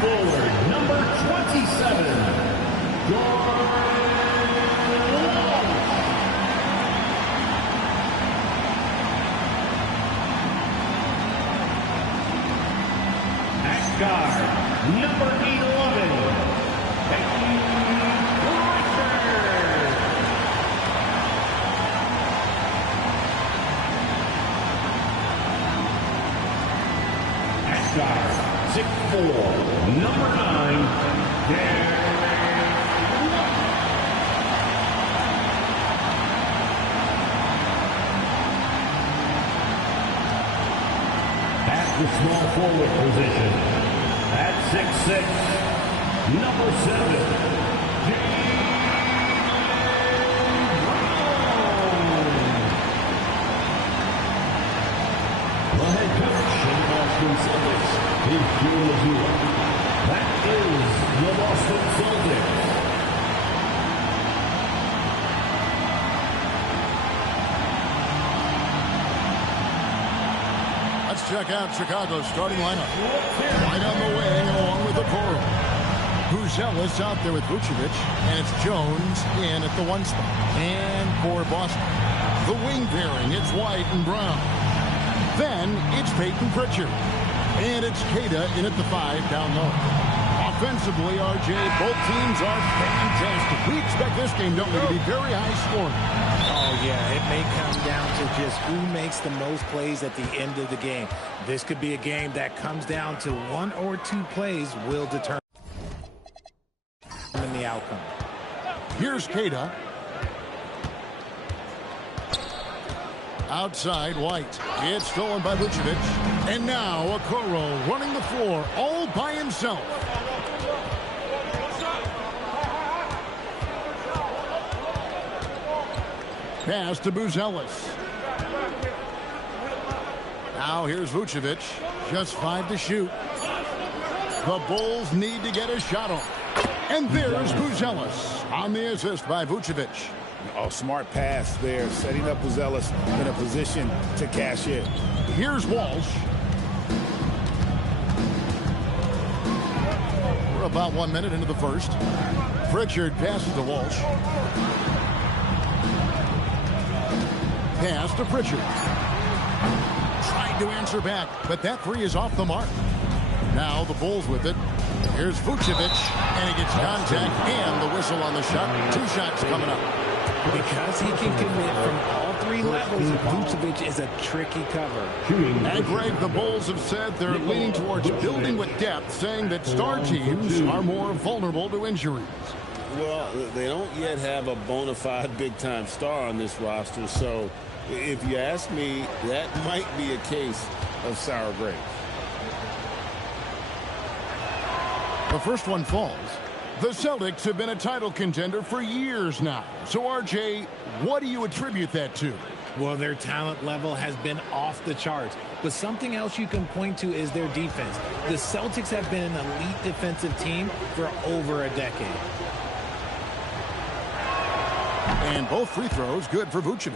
Forward, number 27, guard, number 11, guard, 6'4", number 9, at the small forward position. At 6'6", number 7, the head coach of the Boston Celtics is Joe Mazzulla. That is the Boston Celtics. Let's check out Chicago's starting lineup. Right on the wing along with the Okoro. Buzelis out there with Vucevic, and it's Jones in at the 1 spot. And for Boston, the wing pairing, it's White and Brown. Then it's Peyton Pritchard. And it's Queta in at the 5 down low. Offensively, RJ, both teams are fantastic. We expect this game, don't we, to be very high scoring. Oh, yeah, it may come down to just who makes the most plays at the end of the game. This could be a game that comes down to 1 or 2 plays will determine the outcome. Here's Queta. Outside, White. It's stolen by Vucevic. And now Okoro running the floor all by himself. Pass to Buzelis. Now here's Vucevic. Just 5 to shoot. The Bulls need to get a shot off. And there's Buzelis on the assist by Vucevic. Oh, smart pass there, setting up Buzelis in a position to cash in. Here's Walsh. We're about 1 minute into the first. Pritchard passes to Walsh. Pass to Pritchard. Tried to answer back, but that 3 is off the mark. Now the Bulls with it. Here's Vucevic, and he gets contact and the whistle on the shot. 2 shots coming up. Because he can commit from all 3 levels, Vucevic is a tricky cover. And Greg, the Bulls have said they're leaning towards building with depth, saying that star teams are more vulnerable to injuries. Well, they don't yet have a bona fide big-time star on this roster, so if you ask me, that might be a case of sour grapes. The first one falls. The Celtics have been a title contender for years now. So, RJ, what do you attribute that to? Well, their talent level has been off the charts. But something else you can point to is their defense. The Celtics have been an elite defensive team for over a decade. And both free throws good for Vucevic.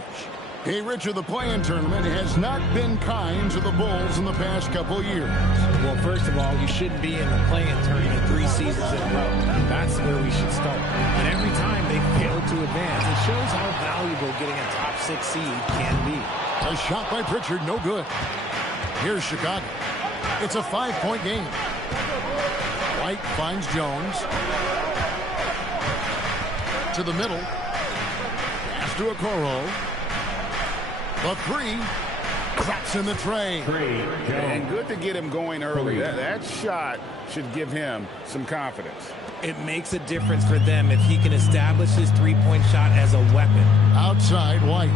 Hey, Richard, the play-in tournament has not been kind to the Bulls in the past couple years. Well, first of all, you shouldn't be in the play-in tournament 3 seasons in a row. That's where we should start. And every time they fail to advance, it shows how valuable getting a top 6 seed can be. A shot by Pritchard, no good. Here's Chicago. It's a 5-point game. White finds Jones. To the middle. Pass to Okoro. The 3. Drops in the tray. And good to get him going early. That shot should give him some confidence. It makes a difference for them if he can establish his 3-point shot as a weapon. Outside, White.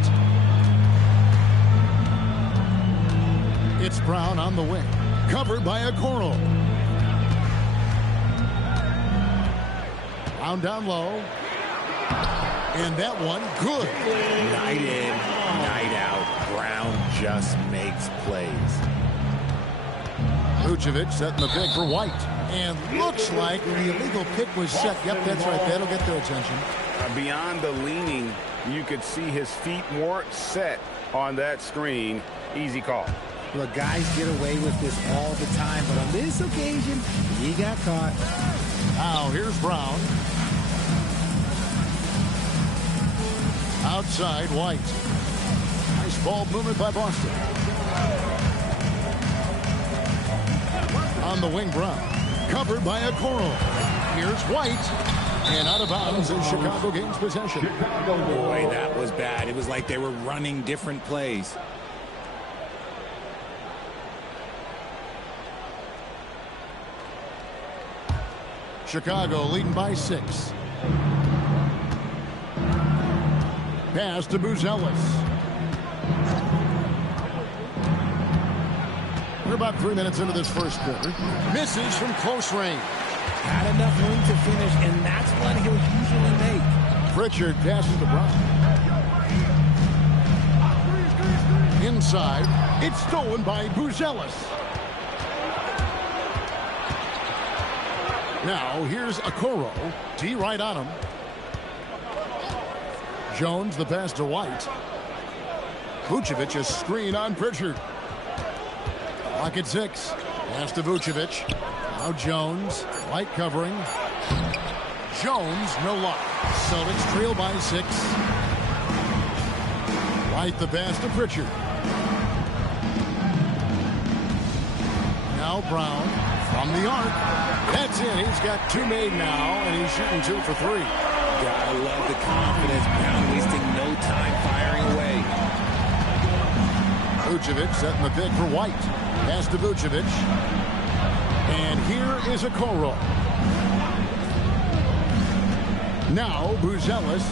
It's Brown on the wing. Covered by Okoro. Brown down low. And that one, good. Night in, night out. Brown just makes plays. Vucevic setting the pick for White. And looks like the illegal pick was set. Yep, that's right. That'll get their attention. Beyond the leaning, you could see his feet more set on that screen. Easy call. Look, guys get away with this all the time, but on this occasion, he got caught. Now here's Brown. Outside, White. Nice ball movement by Boston. On the wing, Brown. Covered by Okoro. Here's White. And out of bounds as Chicago gains possession. Boy, that was bad. It was like they were running different plays. Chicago leading by 6. Pass to Buzelis. We're about 3 minutes into this first quarter. Misses from close range. Had enough room to finish, and that's what he'll usually make. Pritchard passes to Brown. Inside. It's stolen by Buzelis. Now, here's Okoro. D right on him. Jones, the pass to White. Vucevic, a screen on Pritchard. Lock at 6. Pass to Vucevic. Now Jones. White covering. Jones, no lock. Celtics trail by 6. White the pass to Pritchard. Now Brown from the arc. That's in. He's got 2 made now, and he's shooting 2 for 3. Gotta love the confidence. Brown wasting no time firing away. Vucevic setting the pick for White. Pass to Vucevic. And here is Okoro. Now Buzelis.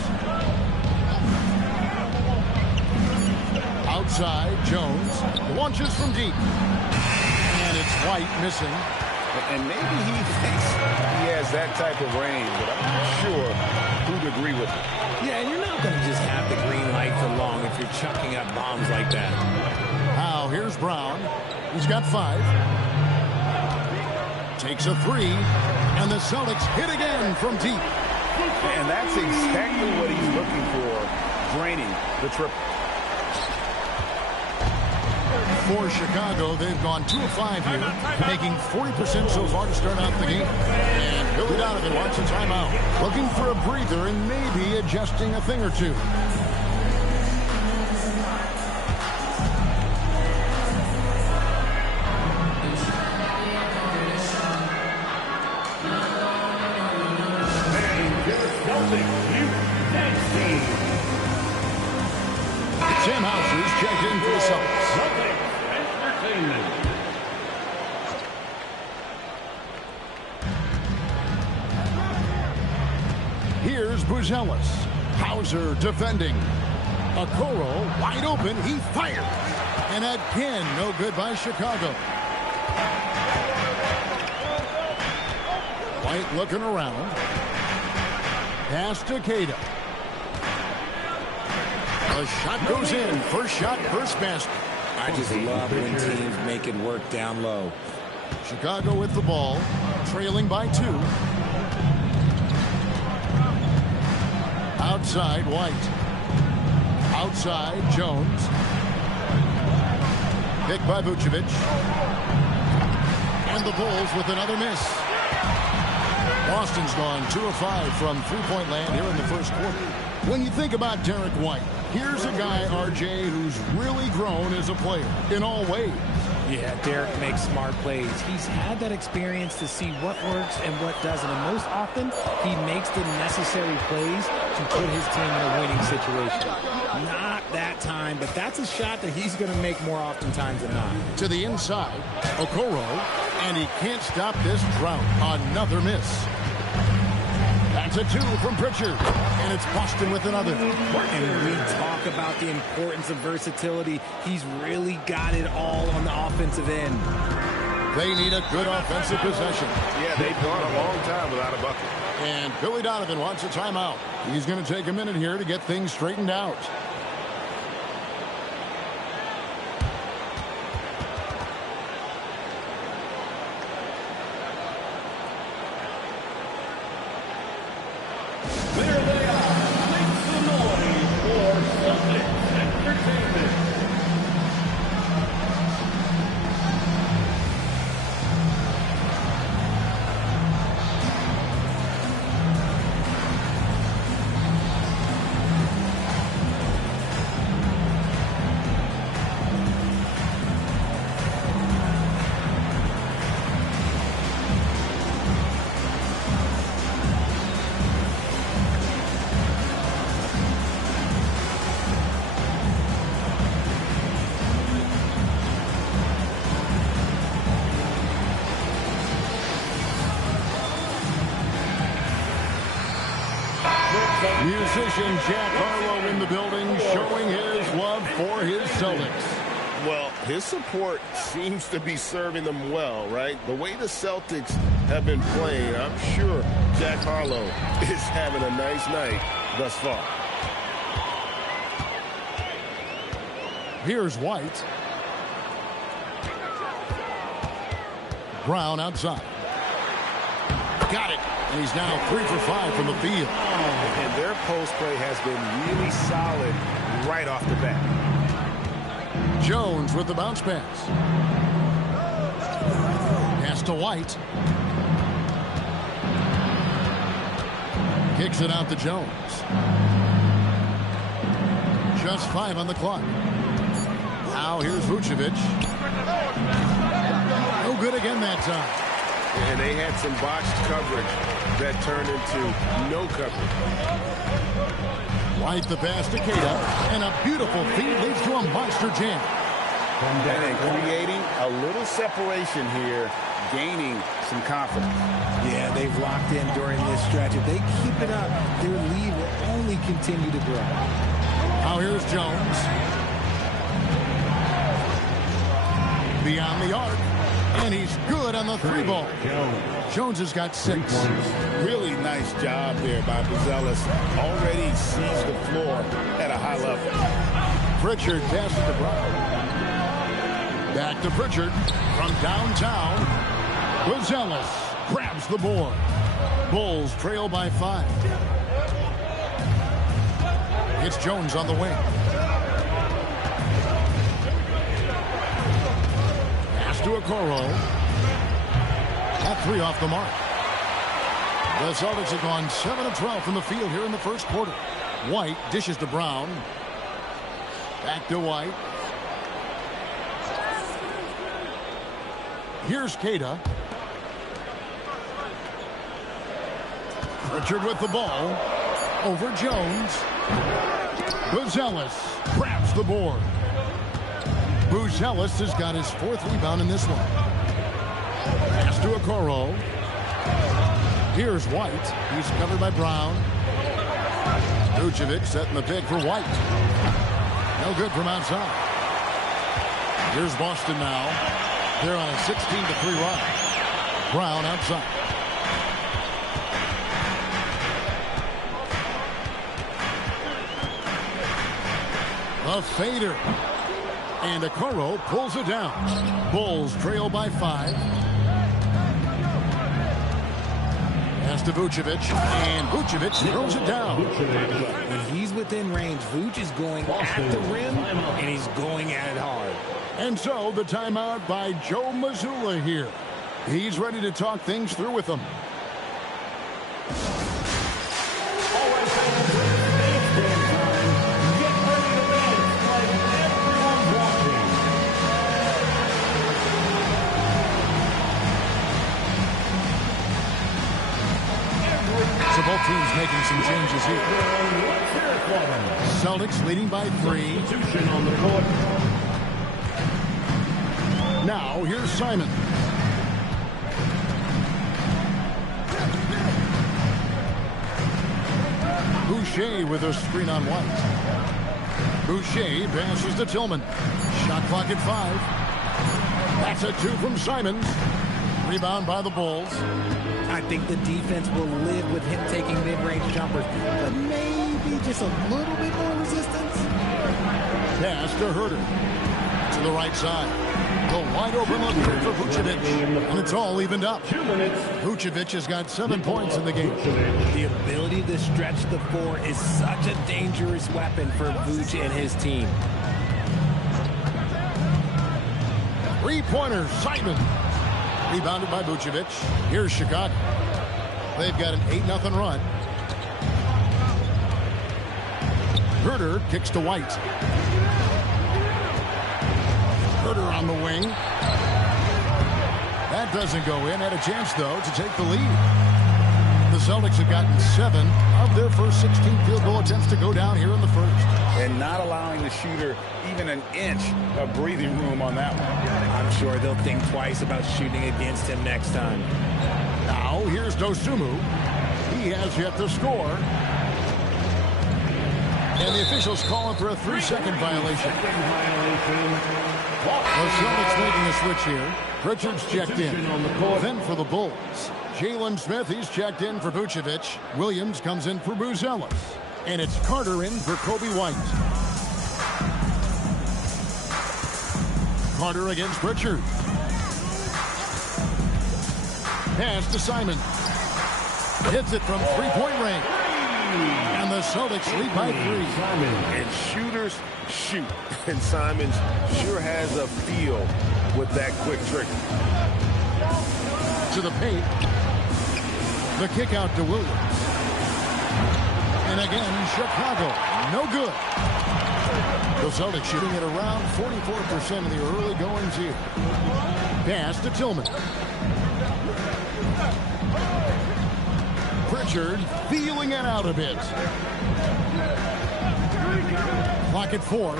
Outside, Jones. Launches from deep. And it's White missing. And maybe he thinks he has that type of range, but I'm not sure who'd agree with him. Yeah, and you're not going to just have the green light for long if you're chucking up bombs like that. Now, here's Brown. He's got 5. Takes a 3. And the Celtics hit again from deep. And that's exactly what he's looking for, draining the triple. For Chicago, they've gone 2 of 5 here, making 40% so far to start out the game. And Billy Donovan wants a timeout, looking for a breather and maybe adjusting a thing or two. Tim House is checked in for the Celtics. Here's Buzelis. Hauser defending. Okoro wide open. He fires. And again, no good by Chicago. White looking around. Pass to Cada. The shot goes in. First shot, first basket. I just love when teams make it work down low. Chicago with the ball, trailing by 2. Outside, White. Outside, Jones. Picked by Vucevic. And the Bulls with another miss. Boston's gone 2 of 5 from three-point land here in the first quarter. When you think about Derek White, here's a guy, RJ, who's really grown as a player in all ways. Yeah, Derek makes smart plays. He's had that experience to see what works and what doesn't. And most often, he makes the necessary plays to put his team in a winning situation. Not that time, but that's a shot that he's going to make more oftentimes than not. To the inside, Okoro, and he can't stop this drought. Another miss. That's a 2 from Pritchard, and it's Boston with another. And we talk about the importance of versatility. He's really got it all on the offensive end. They need a good offensive possession. Yeah, they've gone a long time without a bucket. And Billy Donovan wants a timeout. He's going to take a minute here to get things straightened out. There they are. Make some noise for Celtics Entertainment. Musician Jack Harlow in the building, showing his love for his Celtics. Well, his support seems to be serving them well, right? The way the Celtics have been playing, I'm sure Jack Harlow is having a nice night thus far. Here's White. Brown outside. Got it. And he's now 3 for 5 from the field. And their post play has been really solid right off the bat. Jones with the bounce pass. Pass to White. Kicks it out to Jones. Just 5 on the clock. Now here's Vucevic. No good again that time. And they had some botched coverage that turned into no coverage. White the pass to Keita. And a beautiful feed leads to a monster jam. And then creating a little separation here, gaining some confidence. Yeah, they've locked in during this stretch. If they keep it up, their lead will only continue to grow. Now here's Jones. Beyond the arc. And he's good on the 3-ball. Jones has got 6. Really nice job there by Buzelis. Already sees the floor at a high level. Pritchard passes to Brown. Back to Pritchard from downtown. Buzelis grabs the board. Bulls trail by 5. It's Jones on the wing. To Okoro. At 3 off the mark. The Celtics have gone 7 of 12 from the field here in the first quarter. White dishes to Brown. Back to White. Here's Keita. Pritchard with the ball. Over Jones. Buzelis grabs the board. Buzelis has got his 4th rebound in this one. Pass to Okoro. Here's White. He's covered by Brown. Vucevic setting the pick for White. No good from outside. Here's Boston now. They're on a 16-3 run. Brown outside. A fader. And Okoro pulls it down. Bulls trail by 5. Pass to Vucevic. And Vucevic throws it down. When he's within range, Vuce is going at the rim, and he's going at it hard. And so the timeout by Joe Mazzulla here. He's ready to talk things through with them. So both teams making some changes here. Celtics leading by 3. Now here's Simon. Boucher with a screen on White. Boucher passes to Tillman. Shot clock at 5. That's a 2 from Simons. Rebound by the Bulls. I think the defense will live with him taking mid-range jumpers, but maybe just a little bit more resistance. Pass to Herter. To the right side. The wide open look for Vucevic. And it's all evened up. Vucevic has got 7 points in the game. The ability to stretch the 4 is such a dangerous weapon for Vuce and his team. 3-pointer, Simon. Rebounded by Vucevic. Here's Chicago. They've got an 8-0 run. Herter kicks to White. Herter on the wing. That doesn't go in. Had a chance, though, to take the lead. The Celtics have gotten 7 of their first 16 field goal attempts to go down here in the first. And not allowing the shooter even an inch of breathing room on that one. I'm sure they'll think twice about shooting against him next time. Now, here's Dosunmu. He has yet to score. And the officials calling for a 3-second violation. The Celtics making a switch here. Pritchard's checked in. Then for the Bulls, Jalen Smith, he's checked in for Vucevic. Williams comes in for Buzelis. And it's Carter in for Kobe White. Carter against Pritchard. Pass to Simon. Hits it from three-point range. And the Celtics lead by 3. And shooters shoot. And Simons sure has a feel with that quick trigger. To the paint. The kick out to Williams. And again, Chicago. No good. The Celtics shooting at around 44% of the early goings here. Pass to Tillman. Pritchard feeling it out a bit. Clock at 4.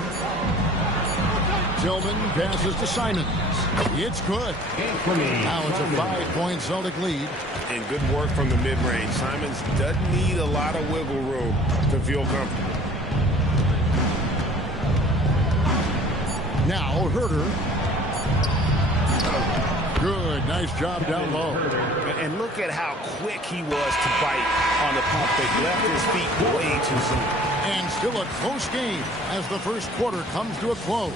Tillman passes to Simons. It's good. Now it's a 5-point Celtic lead. And good work from the mid-range. Simons doesn't need a lot of wiggle room to feel comfortable. Now Herter. Good. Nice job down low. And look at how quick he was to bite on the pump. They left his feet way too soon. And still a close game as the first quarter comes to a close.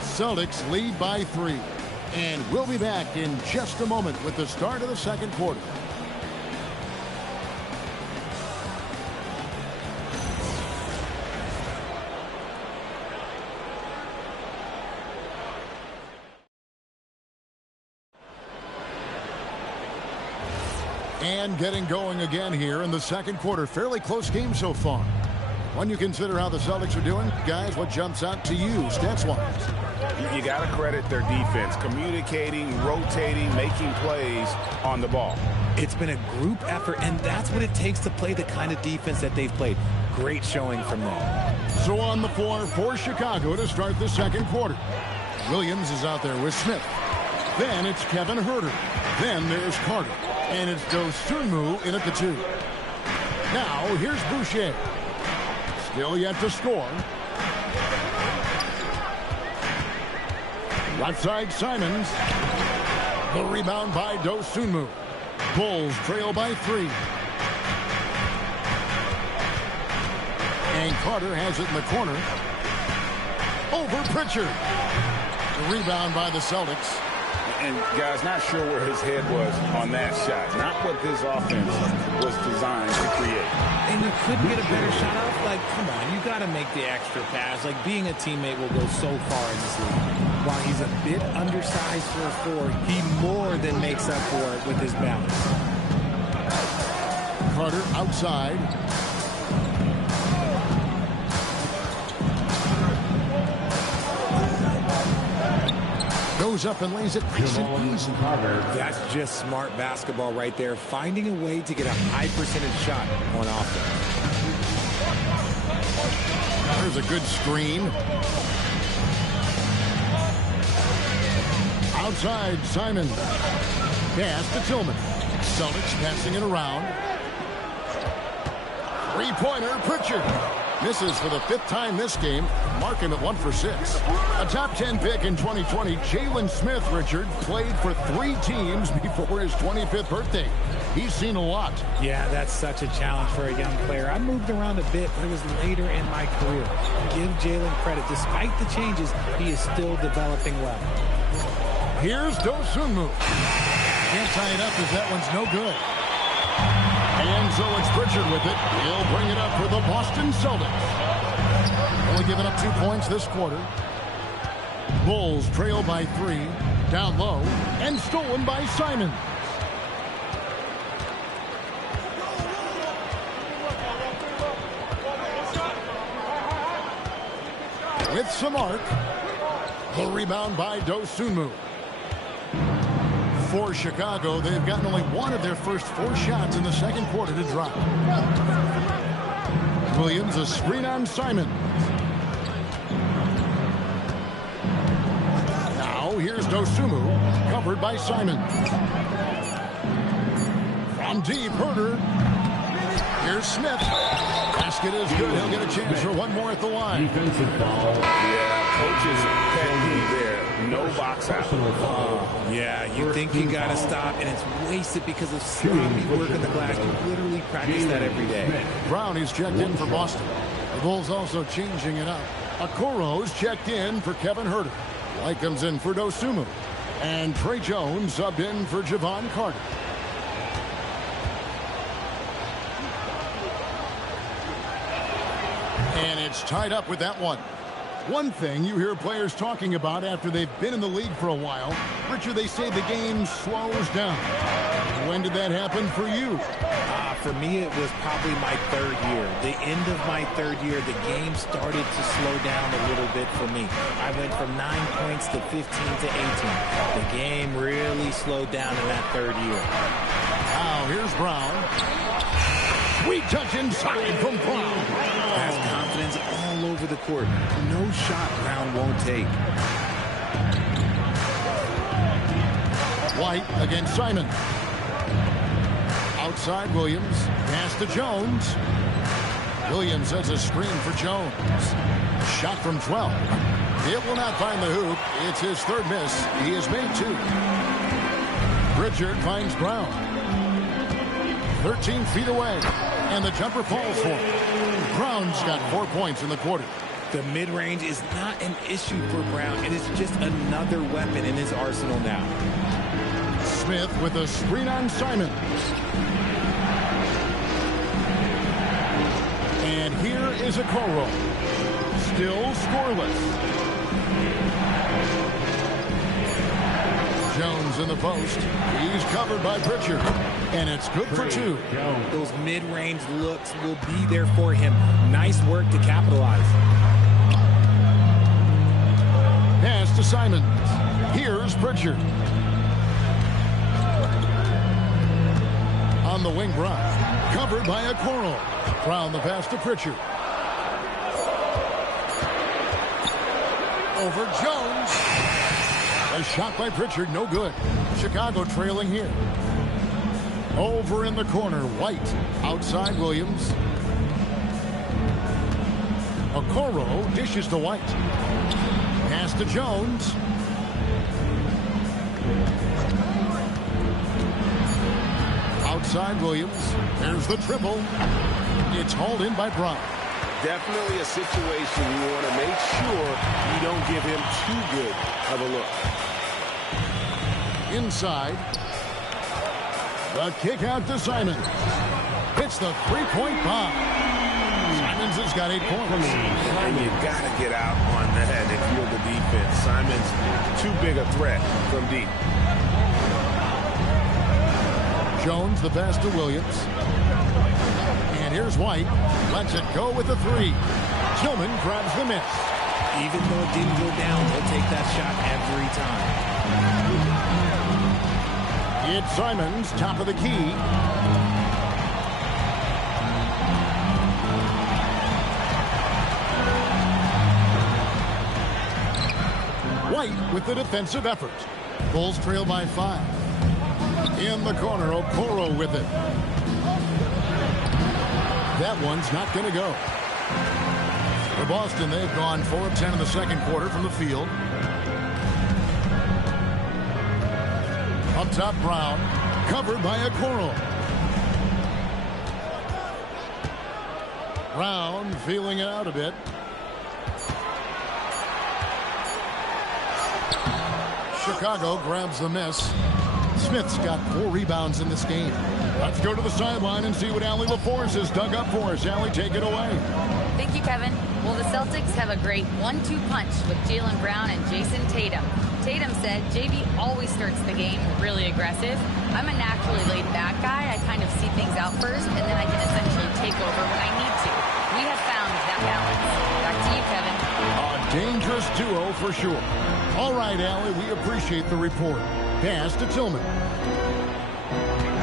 Celtics lead by 3. And we'll be back in just a moment with the start of the second quarter. And getting going again here in the second quarter. Fairly close game so far. When you consider how the Celtics are doing, guys, what jumps out to you stats-wise? You got to credit their defense. Communicating, rotating, making plays on the ball. It's been a group effort, and that's what it takes to play the kind of defense that they've played. Great showing from them. So on the floor for Chicago to start the second quarter. Williams is out there with Smith. Then it's Kevin Herter. Then there's Carter. And it's Dosunmu in at the 2. Now here's Boucher. Still yet to score. Right side Simons. The rebound by Dosunmu. Bulls trail by 3. And Carter has it in the corner. Over Pritchard. The rebound by the Celtics. And, guys, not sure where his head was on that shot. Not what this offense was designed to create. And you couldn't get a better shot off? Like, come on, you got to make the extra pass. Like, being a teammate will go so far in this league. While he's a bit undersized for a 4, he more than makes up for it with his balance. Carter outside. Goes up and lays it nice and easy. That's just smart basketball right there. Finding a way to get a high percentage shot on offense. There's a good screen. Outside, Simon. Pass to Tillman. Celtics passing it around. Three-pointer, Pritchard. Misses for the 5th time this game. Mark him at 1 for 6. A top 10 pick in 2020, Jalen Smith, Richard, played for 3 teams before his 25th birthday. He's seen a lot. Yeah, that's such a challenge for a young player. I moved around a bit, but it was later in my career. Give Jalen credit. Despite the changes, he is still developing well. Here's Dosunmu. Can't tie it up as that one's no good. And so it's Pritchard with it. He'll bring it up for the Boston Celtics. Only giving up 2 points this quarter. Bulls trail by 3. Down low. And stolen by Simon. With some arc. The rebound by Dosunmu. For Chicago, they've gotten only 1 of their first 4 shots in the second quarter to drop. Williams, a screen on Simon. Now here's Dosunmu, covered by Simon. From deep, Herter. Here's Smith. Pass basket is good. He'll get a chance for one more at the line. Defensive foul. Yeah, coach's pet peeve there. No box out. Yeah, you think you got to stop, and it's wasted because of sloppy work in the glass. You literally practice that every day. Brown is checked in for Boston. The Bulls also changing it up. Okoro is checked in for Kevin Huerter. White comes in for Dosunmu. And Trey Jones subbed in for Javon Carter. And it's tied up with that one. One thing you hear players talking about after they've been in the league for a while, Richard, they say the game slows down. When did that happen for you? For me, it was probably my third year. The end of my third year, the game started to slow down a little bit for me. I went from 9 points to 15 to 18. The game really slowed down in that third year. Now, here's Brown. Sweet touch inside from Brown. Has confidence all over the court. No shot Brown won't take. White against Simon. Outside Williams. Pass to Jones. Williams has a screen for Jones. Shot from 12. It will not find the hoop. It's his third miss. He has made 2. Pritchard finds Brown. 13 feet away. And the jumper falls for him. Brown's got 4 points in the quarter. The mid-range is not an issue for Brown. It is just another weapon in his arsenal now. Smith with a screen on Simon. And here is Okoro. Still scoreless. Jones in the post. He's covered by Pritchard. And it's good for 2. Those mid-range looks will be there for him. Nice work to capitalize. Pass to Simons. Here's Pritchard. On the wing, Brown. Covered by Okoro. Brown the pass to Pritchard. Over Jones. A shot by Pritchard, no good. Chicago trailing here. Over in the corner, White. Outside Williams. Okoro dishes to White. Pass to Jones. Outside Williams. There's the triple. It's hauled in by Brown. Definitely a situation you want to make sure you don't give him too good of a look. Inside. The kick out to Simons. Hits the three-point bomb. Simons has got 8 points. And you got to get out on that and feel the defense. Simons, too big a threat from deep. Jones the pass to Williams. And here's White. Lets it go with the 3. Tillman grabs the miss. Even though it didn't go down, he'll take that shot every time. It's Simons, top of the key. White with the defensive effort. Bulls trail by 5. In the corner, Okoro with it. That one's not going to go. For Boston, they've gone 4 of 10 in the second quarter from the field. Up top, Brown. Covered by Okoro. Brown feeling it out a bit. Chicago grabs the miss. Smith's got 4 rebounds in this game. Let's go to the sideline and see what Allie LaForce has dug up for us. Allie, take it away. Thank you, Kevin. Well, the Celtics have a great 1-2 punch with Jaylen Brown and Jason Tatum. Tatum said, JB always starts the game really aggressive. I'm a naturally laid-back guy. I kind of see things out first, and then I can essentially take over when I need to. We have found that balance. Back to you, Kevin. A dangerous duo for sure. All right, Allie, we appreciate the report. Pass to Tillman.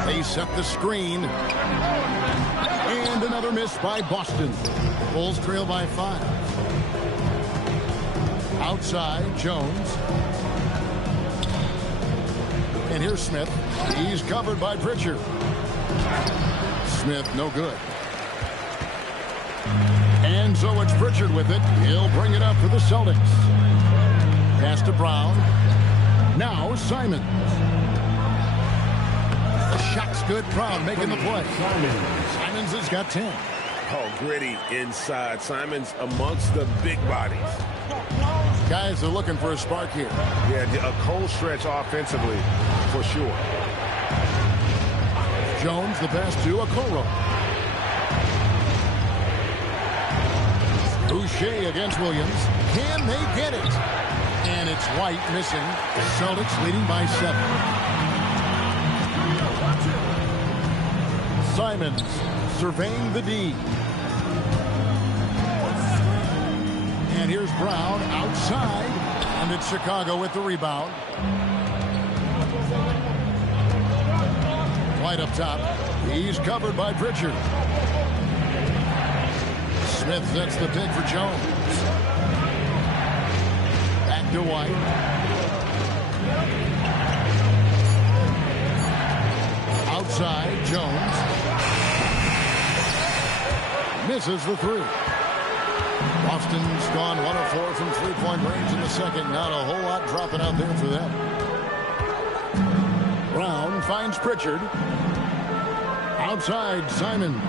They set the screen. And another miss by Boston. Bulls trail by 5. Outside, Jones. And here's Smith. He's covered by Pritchard. Smith, no good. And so it's Pritchard with it. He'll bring it up for the Celtics. Pass to Brown. Now Simons. The shot's good. Brown making the play. Simons has got 10. Oh, gritty inside. Simons amongst the big bodies. Guys are looking for a spark here. Yeah, a cold stretch offensively, for sure. Jones, the pass to Okoro. Boucher against Williams. Can they get it? And it's White missing. Celtics leading by 7. Simons surveying the D. And here's Brown outside. And it's Chicago with the rebound. White up top. He's covered by Pritchard. Smith sets the pick for Jones. Back to White. Outside, Jones. Misses the three. Boston's gone 1 of 4 from three-point range in the second. Not a whole lot dropping out there for them. Brown finds Pritchard. Outside, Simons.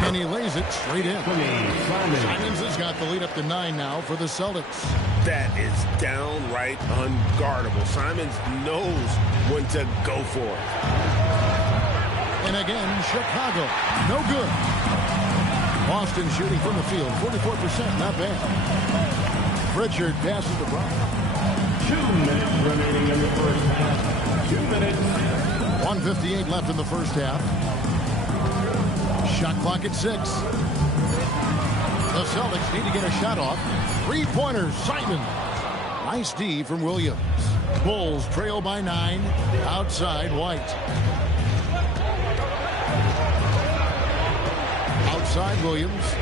And he lays it straight in. Simons has got the lead up to 9 now for the Celtics. That is downright unguardable. Simons knows when to go for it. And again, Chicago. No good. Boston shooting from the field. 44%. Not bad. Pritchard passes to Brown. 2 minutes remaining in the first half. 2 minutes. 1:58 left in the first half. Shot clock at 6. The Celtics need to get a shot off. Three-pointers, Simon. Nice D from Williams. Bulls trail by 9. Outside, White. Outside, Williams.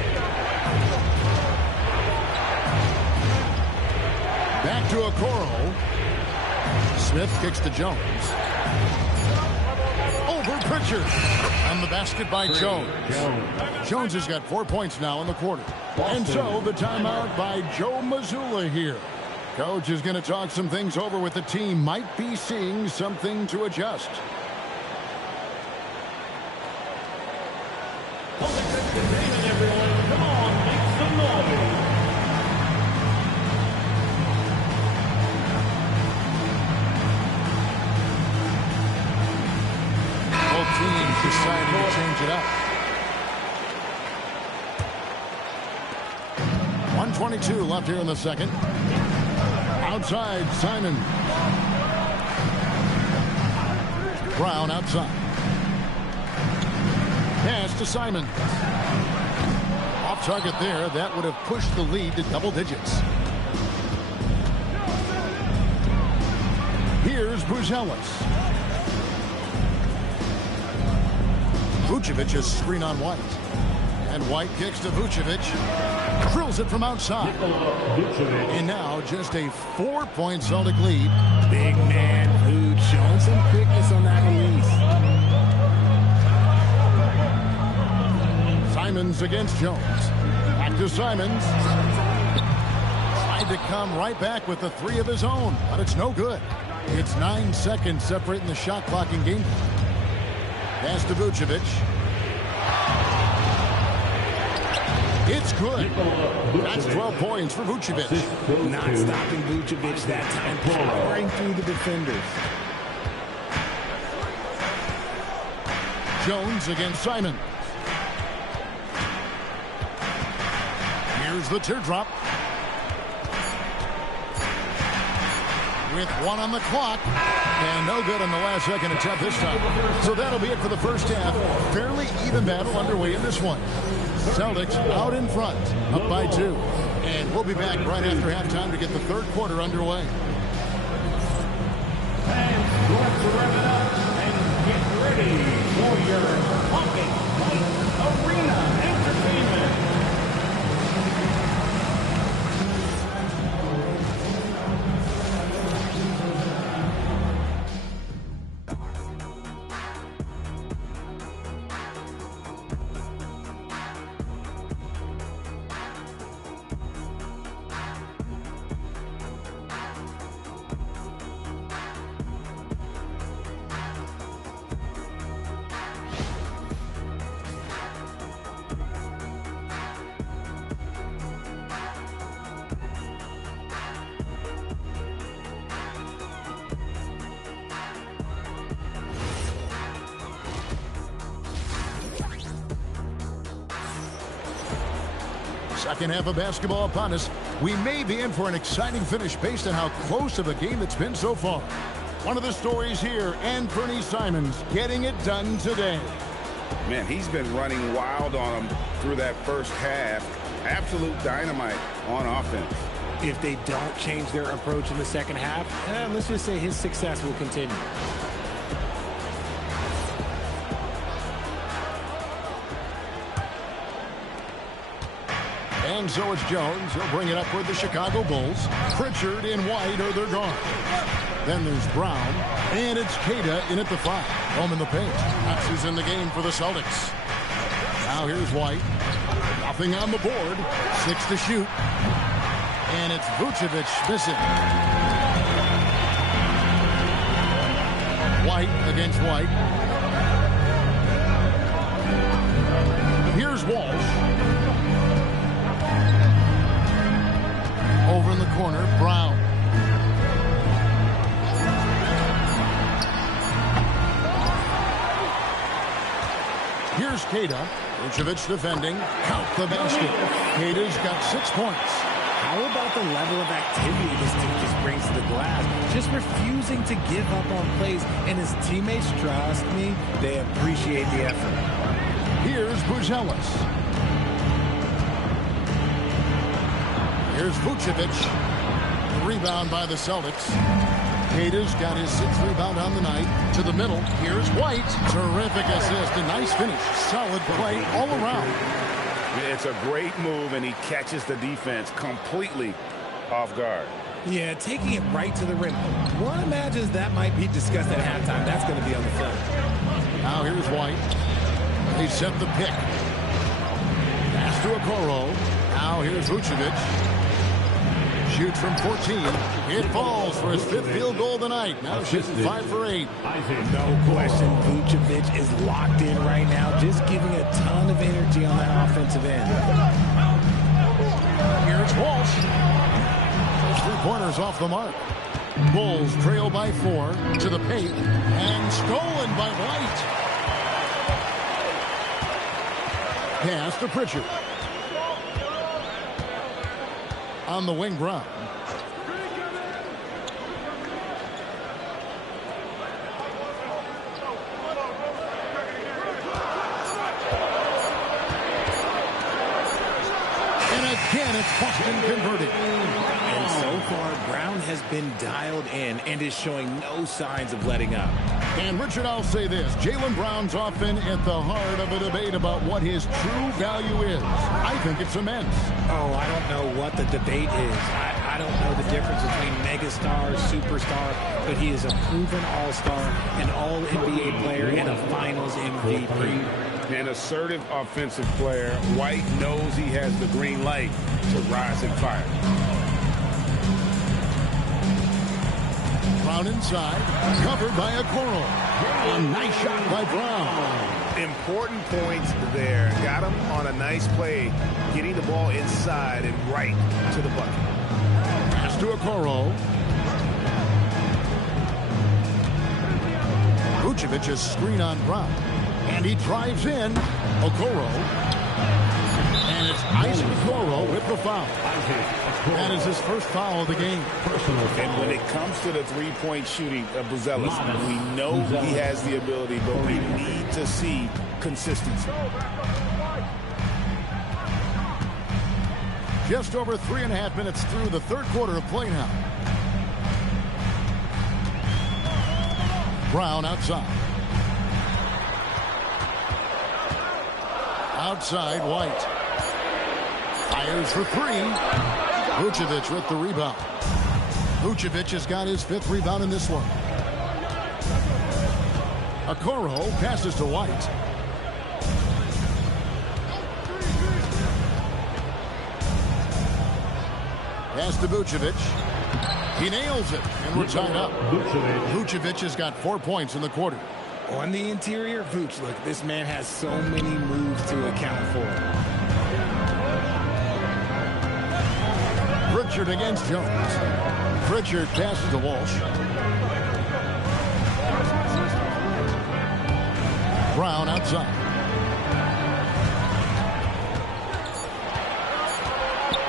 Back to Okoro. Smith kicks to Jones. Over Pritchard. And the basket by Jones. Jones has got 4 points now in the quarter. And so the timeout by Joe Mazzulla here. Coach is going to talk some things over with the team. Might be seeing something to adjust. Everyone, come on, make some noise. Both teams deciding to change it up. 1:22 left here in the second. Outside, Simon. Brown outside. Pass to Simon. Off target there. That would have pushed the lead to double digits. Here's Buzelis. Vucevic is screen on White. And White kicks to Vucevic. Drills it from outside. And now just a 4-point Celtic lead. Big man, Vooch, showing some quickness on that release. Simons against Jones. Back to Simons. Tried to come right back with the 3 of his own, but it's no good. It's 9 seconds separating the shot clock and game. Pass to Vucevic. It's good. That's 12 points for Vucevic. Not stopping Vucevic that time, powering through the defenders. Jones against Simon. Here's the teardrop. With 1 on the clock. And no good on the last second attempt this time. So that'll be it for the first half. Fairly even battle underway in this one. Celtics out in front, up by 2. And we'll be back right after halftime to get the third quarter underway. Fans, let's wrap it up and get ready for your Pocket Lights Arena Entertainment. Second half of basketball upon us. We may be in for an exciting finish based on how close of a game it's been so far. One of the stories here, Anthony Simons getting it done today. Man, he's been running wild on them through that first half. Absolute dynamite on offense. If they don't change their approach in the second half, let's just say his success will continue. And so it's Jones. He'll bring it up with the Chicago Bulls. Pritchard and White are their guards. Then there's Brown. And it's Queta in at the 5. Home in the paint. That's who's in the game for the Celtics. Now here's White. Nothing on the board. 6 to shoot. And it's Vucevic missing. White against White. Here's Walsh. Over in the corner, Brown. Here's Queta. Vucevic defending. Count the basket. Queta's got 6 points. How about the level of activity this team just brings to the glass? Just refusing to give up on plays, and his teammates, trust me, they appreciate the effort. Here's Buzelis. Here's Vucevic. Rebound by the Celtics. Queta's got his 6th rebound on the night. To the middle. Here's White. Terrific assist. A nice finish. Solid play all around. It's a great move, and he catches the defense completely off guard. Yeah, taking it right to the rim. One imagines that might be discussed at halftime. That's going to be on the film. Now here's White. They set the pick. Pass to Okoro. Now here's Vucevic. Shoots from 14. It falls for his 5th field goal tonight. Now shooting 5 for 8. No question, Vucevic is locked in right now, just giving a ton of energy on that offensive end. Here's Walsh. 3-pointers off the mark. Bulls trail by 4 to the paint. And stolen by White. Pass to Pritchard. On the wing, Brown. And again, it's Boston converting. And so far, Brown has been dialed in and is showing no signs of letting up. And Richard, I'll say this. Jaylen Brown's often at the heart of a debate about what his true value is. I think it's immense. Oh, I don't know what the debate is. I don't know the difference between megastar, superstar, but he is a proven all-star, an all-NBA player, and a finals MVP. An assertive offensive player. White knows he has the green light to rise and fire. Brown inside, covered by Okoro. A nice shot by Brown. Important points there. Got him on a nice play, getting the ball inside and right to the bucket. Pass to Okoro. Vucevic's screen on Brown. And he drives in. Okoro. And it's Isaac Okoro with the foul. That is his first foul of the game. And when it comes to the three-point shooting of Buzelis, we know he has the ability, but we need to see consistency. Just over 3.5 minutes through the third quarter of play now. Brown outside. Outside, White. Fires for 3. Vucevic with the rebound. Vucevic has got his 5th rebound in this one. Okoro passes to White. Pass to Vucevic. He nails it, and we're tied up. Vucevic has got 4 points in the quarter. On the interior, Vuce, look, this man has so many moves to account for. Pritchard against Jones. Pritchard passes to Walsh. Brown outside.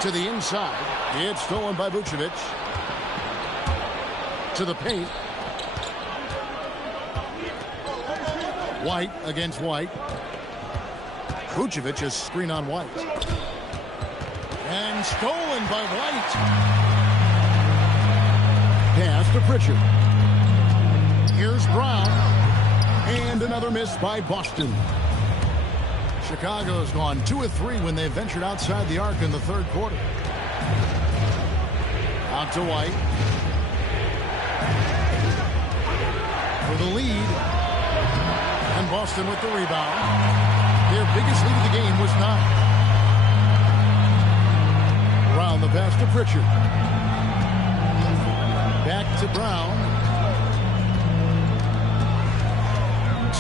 To the inside. It's stolen by Vucevic. To the paint. White against White. Vucevic is screen on White. And stolen by White. Pass to Pritchard. Here's Brown. And another miss by Boston. Chicago's gone 2 of 3 when they ventured outside the arc in the third quarter. Out to White. For the lead. And Boston with the rebound. Their biggest lead of the game was 9. Brown the pass to Pritchard. Back to Brown.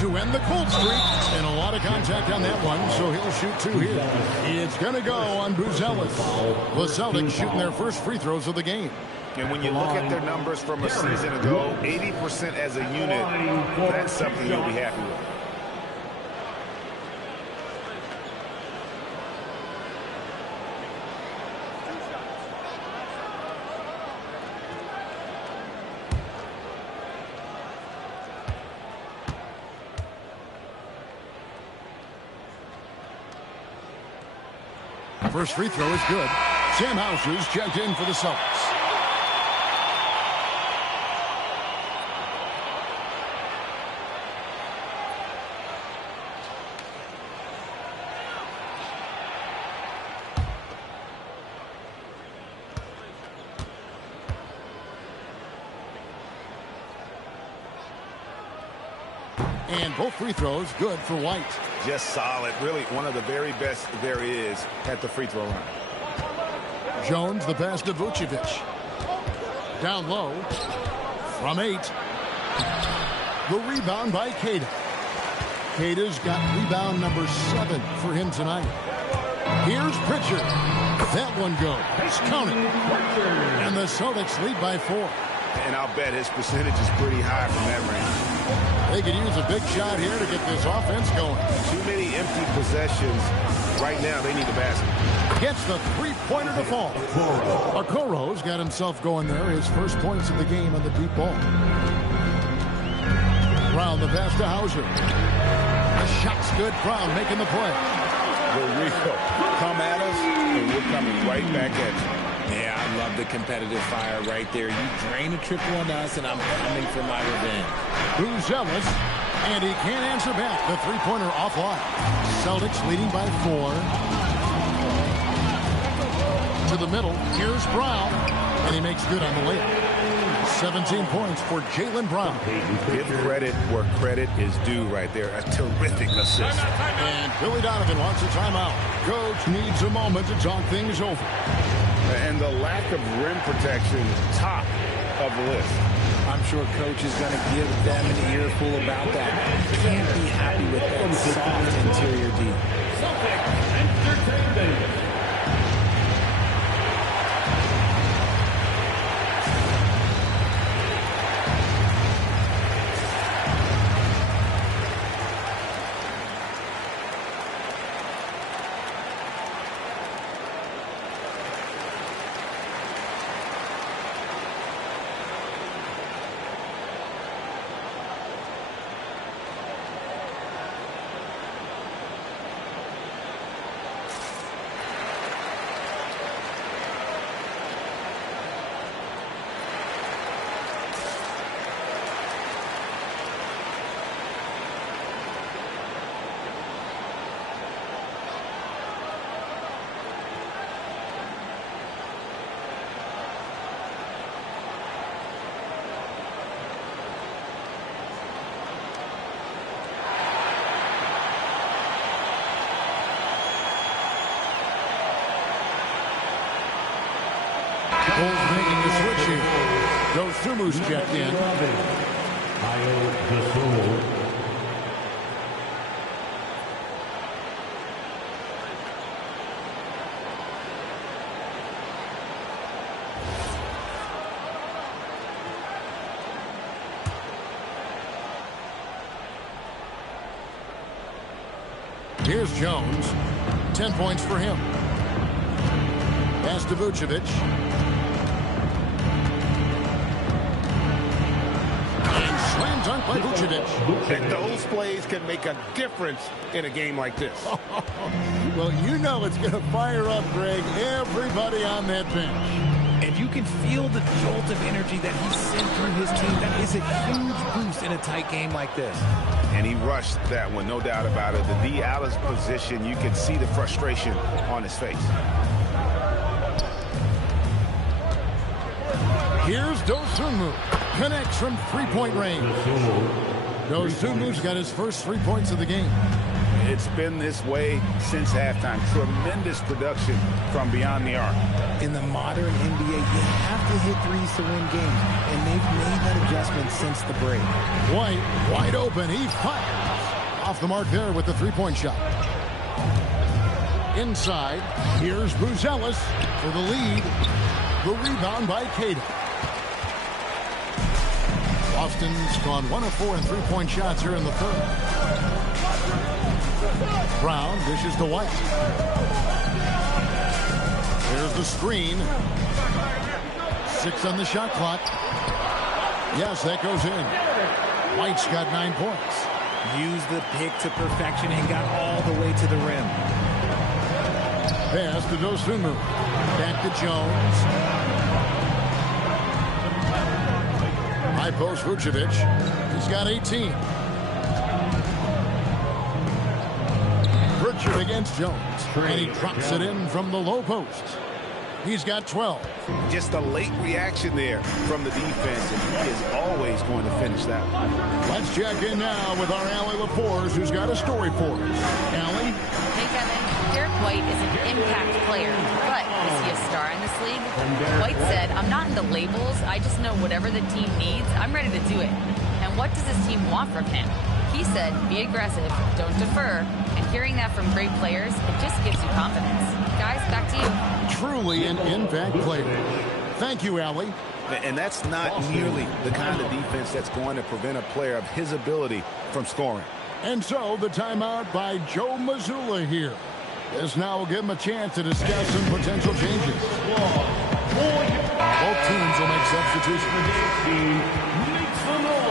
To end the cold streak. And a lot of contact on that one, so he'll shoot 2 here. It's going to go on Buzelis. The Celtics shooting their first free throws of the game. And when you look at their numbers from a season ago, 80% as a unit, that's something you'll be happy with. First free throw is good. Sam Houser's checked in for the Celtics. And both free throws good for White. Just solid. Really one of the very best there is at the free throw line. Jones the pass to Vucevic. Down low. From 8. The rebound by Queta. Queta's got rebound number 7 for him tonight. Here's Pritchard. That one goes. Count it. And the Celtics lead by 4. And I'll bet his percentage is pretty high from that range. They could use a big shot here to get this offense going. Too many empty possessions. Right now, they need the basket. Gets the three-pointer to fall. Okoro's got himself going there. His first points of the game on the deep ball. Brown the pass to Hauser. The shot's good. Brown making the play. We're real. Come at us, and we're coming right back at you. Yeah, I love the competitive fire right there. You drain a triple on us, and I'm coming for my revenge. Buzelis, and he can't answer back. The three-pointer offline. Celtics leading by 4. To the middle. Here's Brown, and he makes good on the layup. 17 points for Jaylen Brown. Give credit where credit is due right there. A terrific assist. And Billy Donovan wants a timeout. Coach needs a moment to talk things over. And the lack of rim protection, top of the list. I'm sure Coach is going to give them an earful about that. Can't be happy with that soft interior D. Bulls making the switch here. Dosumu's checked in. Here's Jones. 10 points for him. Pass to Vucevic. And slam dunk by Vucevic. And those plays can make a difference in a game like this. Well, you know it's going to fire up, Greg, everybody on that bench. And you can feel the jolt of energy that he sent through his team. That is a huge boost in a tight game like this. And he rushed that one, no doubt about it. The D. Alice position, you can see the frustration on his face. Here's Dosunmu. Connects from three-point range. Dosunmu's got his first 3 points of the game. It's been this way since halftime. Tremendous production from beyond the arc. In the modern NBA, you have to hit threes to win games, and they've made that adjustment since the break. White, wide open. He fires. Off the mark there with the three-point shot. Inside, here's Buzelis for the lead. The rebound by Cato. Boston's gone 1 of 4 in three-point shots here in the third. Brown dishes to White. There's the screen. 6 on the shot clock. Yes, that goes in. White's got 9 points. Used the pick to perfection and got all the way to the rim. Pass to Dosunmu. Back to Jones. High post Vucevic. He's got 18. Pritchard against Jones. And he drops it in from the low post. He's got 12. Just a late reaction there from the defense, and he is always going to finish that one. Let's check in now with our Allie LaForce, who's got a story for us. Allie? Hey, Kevin. Derek White is an impact player, but is he a star in this league? White said, I'm not into labels. I just know whatever the team needs, I'm ready to do it. And what does his team want from him? He said, be aggressive, don't defer. And hearing that from great players, it just gives you confidence. Guys, back to you. Truly an impact player. Thank you, Allie. And that's not nearly the kind of defense that's going to prevent a player of his ability from scoring. And so the timeout by Joe Mazzulla here. This now will give him a chance to discuss some potential changes. Both teams will make substitutions. Makes the noise.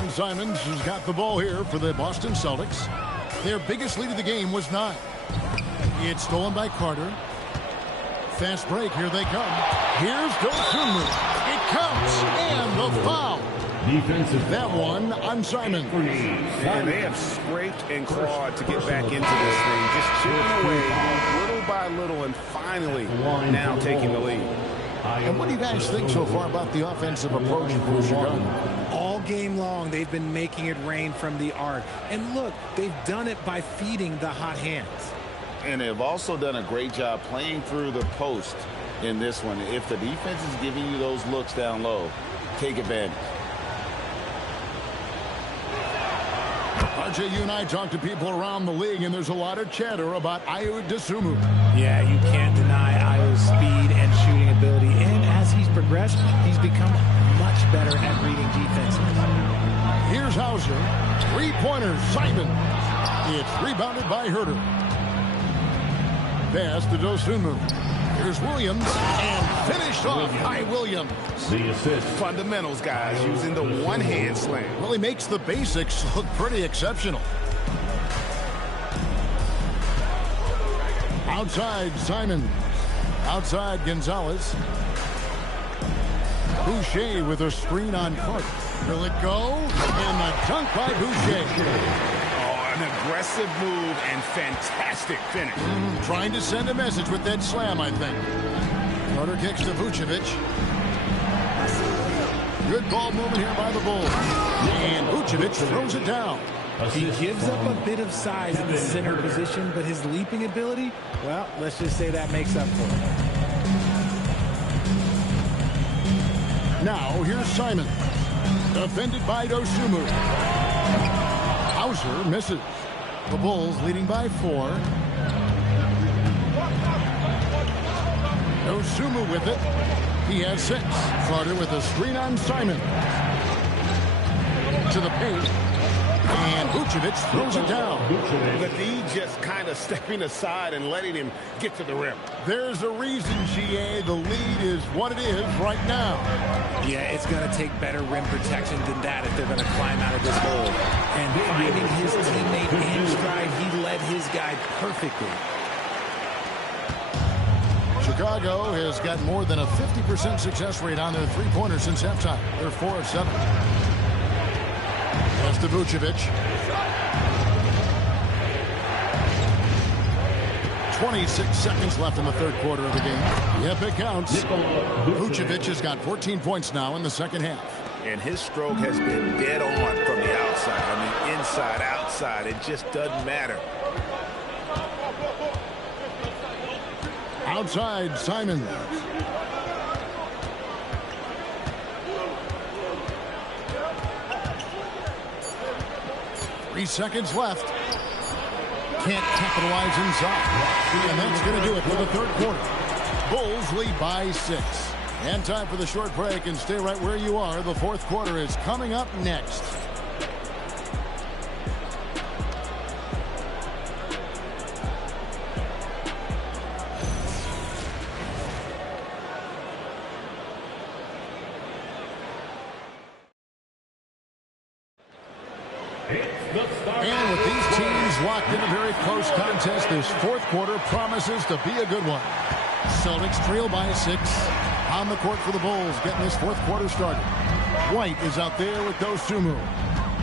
And Simons has got the ball here for the Boston Celtics. Their biggest lead of the game was 9. It's stolen by Carter. Fast break, here they come. Here's Dosunmu. It counts, and the foul. Defensive That one on Simon. And they have scraped and clawed to get back into this thing, just chipping away little by little, and finally now taking the lead. And what do you guys think so far about the offensive approach for Chicago? All game long, they've been making it rain from the arc. And look, they've done it by feeding the hot hands. And they've also done a great job playing through the post in this one. If the defense is giving you those looks down low, take advantage. RJ, you and I talk to people around the league, and there's a lot of chatter about Ayo Dosunmu. Yeah, you can't deny Ayo's speed and shooting ability. And as he's progressed, he's become much better at reading defenses. Here's Hauser. Three-pointer, Simon. It's rebounded by Herter. Pass to Dosunmu. Here's Williams, and finished off by Williams. The assist. Fundamentals, guys, using the one-hand slam. Well, he makes the basics look pretty exceptional. Outside, Simon. Outside, Gonzalez. Boucher with a screen on Clark. Will it go? And the dunk by Boucher. An aggressive move and fantastic finish. Trying to send a message with that slam, I think. Carter kicks to Vucevic. Good ball movement here by the Bulls. And Vucevic throws it down. He gives up a bit of size in the center position, but his leaping ability, well, let's just say that makes up for it. Now, here's Simon. Defended by Dosunmu. Hauser misses. The Bulls leading by 4. Dosunmu with it. He has 6. Carter with a screen on Simon. To the paint. And Vucevic throws it down. Ledee just kind of stepping aside and letting him get to the rim. There's a reason, GA. The lead is what it is right now. Yeah, it's going to take better rim protection than that if they're going to climb out of this hole. And finding his teammate in stride, he led his guy perfectly. Chicago has got more than a 50% success rate on their three-pointers since halftime. They're 4 of 7. Pass to Vucevic. 26 seconds left in the third quarter of the game. Yep, it counts. Vucevic has got 14 points now in the second half. And his stroke has been dead on from the outside. I mean, inside, outside. It just doesn't matter. Outside, Simon. Three seconds left. Can't capitalize inside. And that's going to do it for the third quarter. Bulls lead by 6. And time for the short break, and stay right where you are. The fourth quarter is coming up next. And with these teams locked in a very close contest, this fourth quarter promises to be a good one. Celtics trail by 6. On the court for the Bulls, getting this fourth quarter started. White is out there with Dosunmu.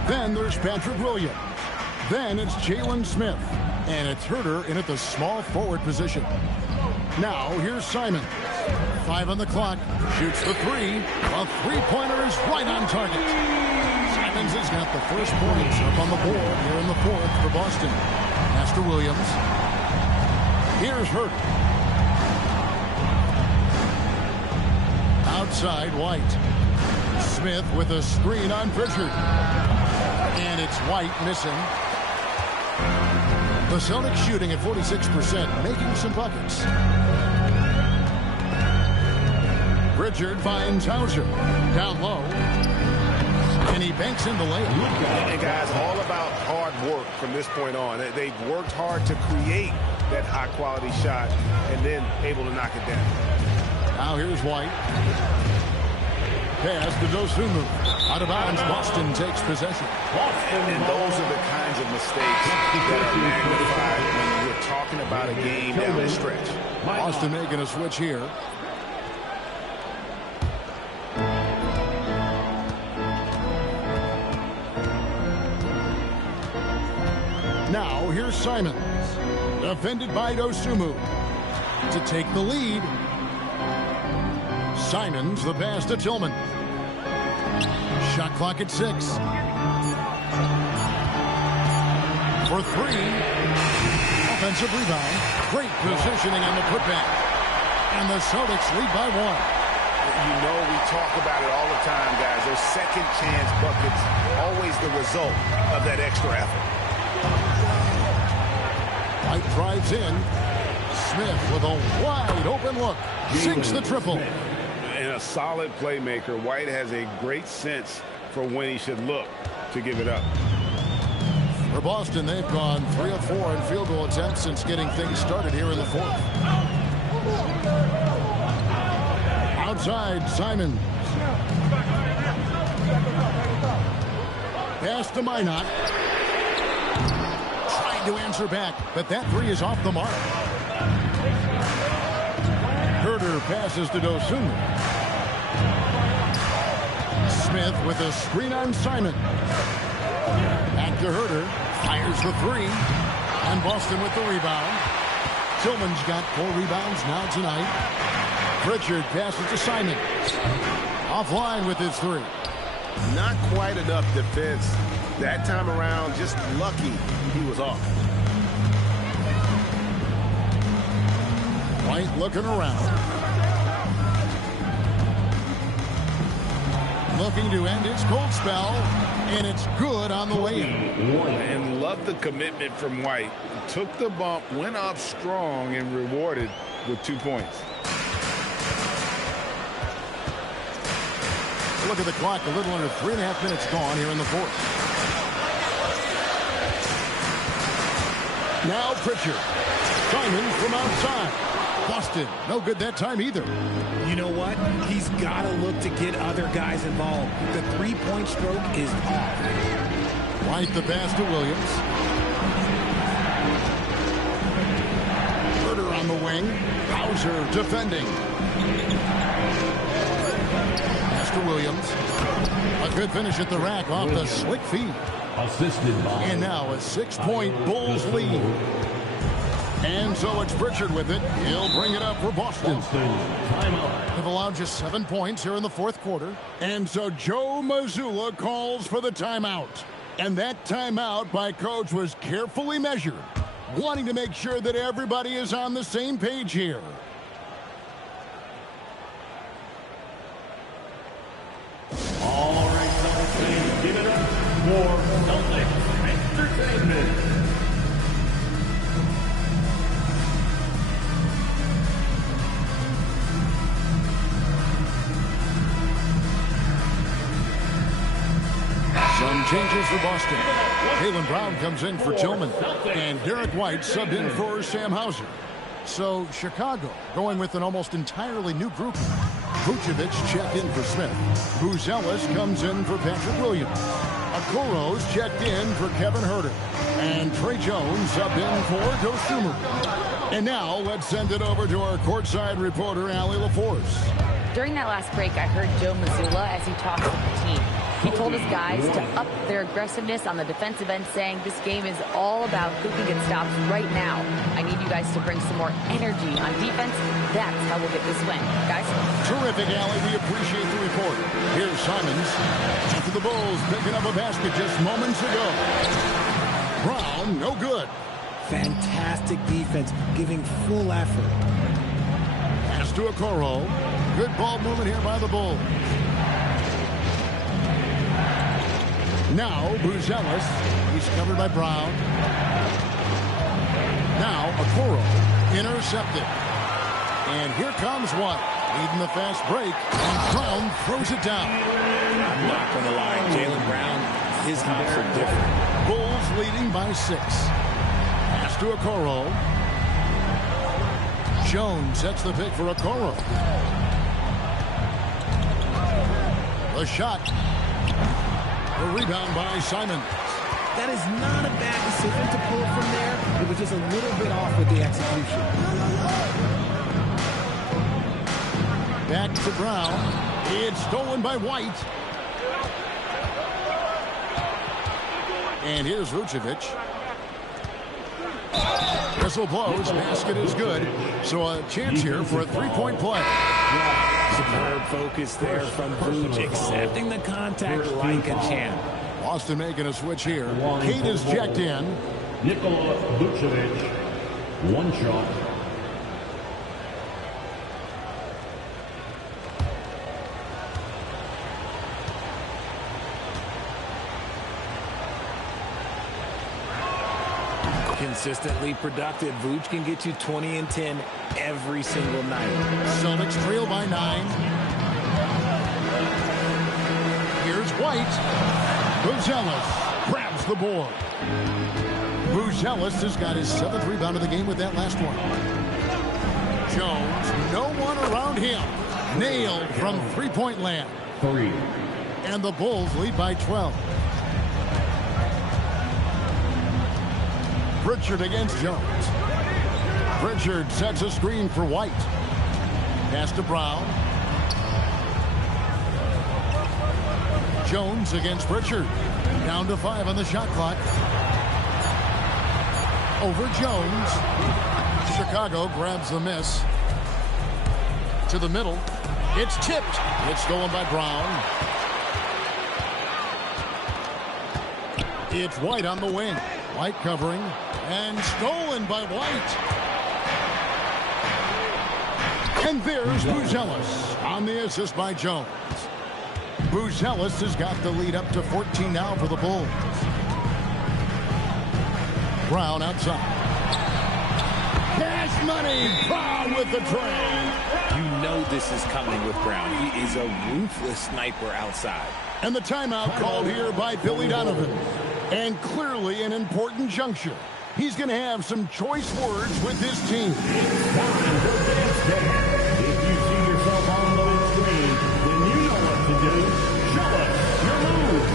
Then there's Patrick Williams. Then it's Jalen Smith. And it's Herter in at the small forward position. Now here's Simon. 5 on the clock. Shoots the 3. A three-pointer is right on target. Simons has got the first points up on the board here in the fourth for Boston. Pass to Williams. Here's Hurt. Outside, White. Smith with a screen on Pritchard. And it's White missing. The Celtics shooting at 46%, making some buckets. Pritchard finds Hauser. Down low. And he banks in the layup. And guys, all about hard work from this point on. They've worked hard to create that high-quality shot and then able to knock it down. Now here's White. Pass to Dosunmu. Out of bounds, Boston takes possession. And those are the kinds of mistakes that are magnified when you're talking about a game down the stretch. Boston making a switch here. Now, here's Simons. Defended by Dosunmu. To take the lead. Simons, the pass to Tillman. Shot clock at 6. For 3. Offensive rebound. Great positioning on the putback. And the Celtics lead by 1. You know we talk about it all the time, guys. Those second chance buckets, always the result of that extra effort. White drives in. Smith with a wide open look. Sinks the triple. And a solid playmaker. White has a great sense for when he should look to give it up. For Boston, they've gone 3 of 4 in field goal attempts since getting things started here in the fourth. Outside, Simon. Pass to Minot. Trying to answer back, but that 3 is off the mark. Herter passes to Dosunmu. Smith with a screen on Simon. Back to Herter. Fires the 3. And Boston with the rebound. Tillman's got 4 rebounds now tonight. Pritchard passes to Simon. Offline with his 3. Not quite enough defense that time around. Just lucky he was off. White looking around. Looking to end his cold spell, and it's good on the way in. And love the commitment from White. Took the bump, went up strong, and rewarded with 2 points. Look at the clock. A little under 3.5 minutes gone here in the fourth. Now Pritchard. Simon from outside. Boston, no good that time either. You know what? He's got to look to get other guys involved. The three-point stroke is off. White the pass to Williams. Herter on the wing. Hauser defending. Pass to Williams. A good finish at the rack off the slick feed. Assisted by. And now a 6-point Bulls lead. And so it's Pritchard with it. He'll bring it up for Boston. Timeout. They've allowed just 7 points here in the fourth quarter. And so Joe Mazzulla calls for the timeout. And that timeout by Coach was carefully measured, wanting to make sure that everybody is on the same page here. All right, Celtics fans, give it up for Celtics Entertainment. Some changes for Boston. Jaylen Brown comes in for Tillman, and Derek White subbed in for Sam Hauser. So Chicago going with an almost entirely new group. Vucevic checked in for Smith. Buzelis comes in for Patrick Williams. Okoro's checked in for Kevin Herter. And Trey Jones subbed in for Joe Schumer. And now let's send it over to our courtside reporter, Allie LaForce. During that last break, I heard Joe Mazzulla as he talked with the team. He told his guys to up their aggressiveness on the defensive end, saying this game is all about who can get stops right now. I need you guys to bring some more energy on defense. That's how we'll get this win. Guys? Terrific, Allie. We appreciate the report. Here's Simons. After the Bulls picking up a basket just moments ago. Brown, no good. Fantastic defense, giving full effort. Pass to Okoro. Good ball movement here by the Bulls. Now, Buzelis. He's covered by Brown. Now, Okoro. Intercepted. And here comes White. Leading the fast break. And Brown throws it down. I'm not going to lie. Jaylen Brown, his hops are different. Bulls leading by 6. Pass to Okoro. Jones sets the pick for Okoro. The shot. The rebound by Simon. That is not a bad decision to pull it from there. It was just a little bit off with the execution. Back to Brown. It's stolen by White. And here's Vucevic. Whistle blows. Basket is good. So a chance here for a three-point play. Superb focus there from Vooch, accepting the contact like a champ. Boston making a switch here. Kate is checked in. Nikola Vucevic, one shot. Consistently productive. Vooch can get you 20 and 10 every single night. Celtics trail by 9. Here's White. Buzelis grabs the board. Buzelis has got his 7th rebound of the game with that last one. Jones, no one around him. Nailed from three-point land. 3. And the Bulls lead by 12. Pritchard against Jones. Pritchard sets a screen for White. Pass to Brown. Jones against Pritchard. Down to 5 on the shot clock. Over Jones. Chicago grabs the miss. To the middle. It's tipped. It's stolen by Brown. It's White on the wing. White covering. And stolen by White. And there's Buzelis on the assist by Jones. Buzelis has got the lead up to 14 now for the Bulls. Brown outside. Pass cash money. Brown with the tray. You know this is coming with Brown. He is a ruthless sniper outside. And the timeout called here by Billy Donovan. And clearly an important juncture. He's going to have some choice words with his team. It's time for Dance Dance. If you see yourself on the screen, then you know what to do. Show us your moves.